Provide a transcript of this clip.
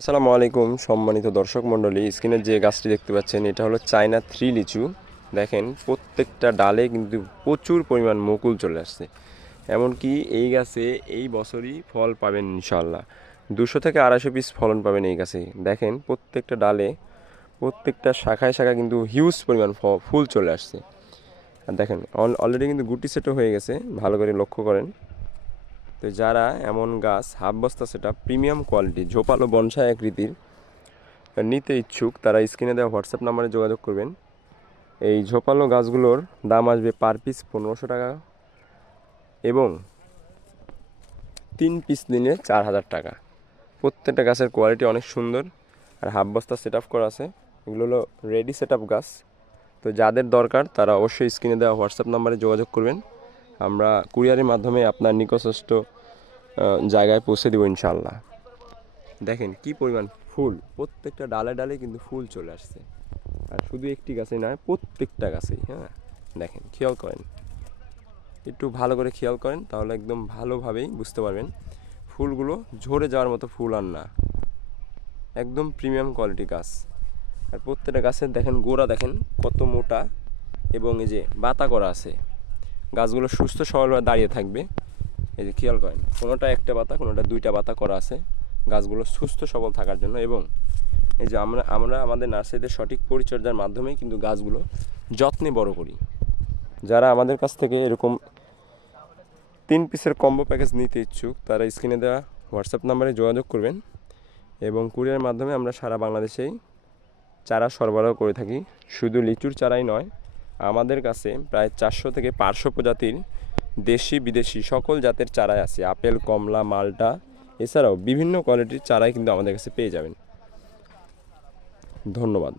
আসসালামু আলাইকুম সম্মানিত দর্শক মণ্ডলী, স্ক্রিনে যে গাছটি দেখতে পাচ্ছেন এটা হলো চায়না 3 লিচু। দেখেন প্রত্যেকটা ডালে কিন্তু প্রচুর পরিমাণ মুকুল চলে আসছে। এমনকি এই গাছে এই বছরই ফল পাবেন ইনশাআল্লাহ। 200 থেকে 250 পিস ফলন পাবেন এই গাছে। দেখেন প্রত্যেকটা ডালে, প্রত্যেকটা শাখায় শাখায় কিন্তু হিউজ পরিমাণ ফুল চলে আসছে। আর দেখেন অলরেডি কিন্তু গুটি সেটও হয়ে গেছে, ভালো করে লক্ষ্য করেন। তো যারা এমন গাছ হাফ বস্তা সেটা প্রিমিয়াম কোয়ালিটি ঝোপালো বনসাই আকৃতির নিতে ইচ্ছুক, তারা স্ক্রিনে দেওয়া হোয়াটসঅ্যাপ নাম্বারে যোগাযোগ করবেন। এই ঝোপালো গাছগুলোর দাম আসবে পার পিস 1500 টাকা এবং 3 পিস নিলে 4000 টাকা। প্রত্যেকটা গাছের কোয়ালিটি অনেক সুন্দর আর হাফ বস্তা সেট আপ করা আছে। এগুলো হলো রেডি সেট আপ গাছ। তো যাদের দরকার তারা অবশ্যই স্ক্রিনে দেওয়া হোয়াটসঅ্যাপ নাম্বারে যোগাযোগ করবেন। আমরা কুরিয়ারের মাধ্যমে আপনার নিকটস্থ জায়গায় পৌঁছে দেবো ইনশাআল্লাহ। দেখেন কি পরিমাণ ফুল, প্রত্যেকটা ডালে ডালে কিন্তু ফুল চলে আসছে। আর শুধু একটি গাছে নয়, প্রত্যেকটা গাছেই। হ্যাঁ, দেখেন খেয়াল করেন, একটু ভালো করে খেয়াল করেন তাহলে একদম ভালোভাবেই বুঝতে পারবেন ফুলগুলো ঝরে যাওয়ার মতো ফুল আর না, একদম প্রিমিয়াম কোয়ালিটি গাছ। আর প্রত্যেকটা গাছের দেখেন গোড়া দেখেন কত মোটা এবং এই যে বাতা করা আছে। গাছগুলো সুস্থ সবলভাবে দাঁড়িয়ে থাকবে। এই যে খেয়াল করেন, কোনোটা একটা পাতা, কোনোটা দুইটা পাতা করা আছে গাছগুলো সুস্থ সবল থাকার জন্য। এবং এই যে আমরা আমাদের নার্সারিতে সঠিক পরিচর্যার মাধ্যমেই কিন্তু গাছগুলো যত্নে বড় করি। যারা আমাদের কাছ থেকে এরকম 3 পিসের কম্বো প্যাকেজ নিতে ইচ্ছুক তারা স্ক্রিনে দেওয়া হোয়াটসঅ্যাপ নাম্বারে যোগাযোগ করবেন এবং কুরিয়ারের মাধ্যমে আমরা সারা বাংলাদেশেই চারা সরবরাহ করে থাকি। শুধু লিচুর চারাই নয়, আমাদের কাছে প্রায় 400 থেকে 500 প্রজাতির দেশি বিদেশি সকল জাতের চারাই আছে। আপেল, কমলা, মালটা এছাড়াও বিভিন্ন কোয়ালিটির চারাই কিন্তু আমাদের কাছে পেয়ে যাবেন। ধন্যবাদ।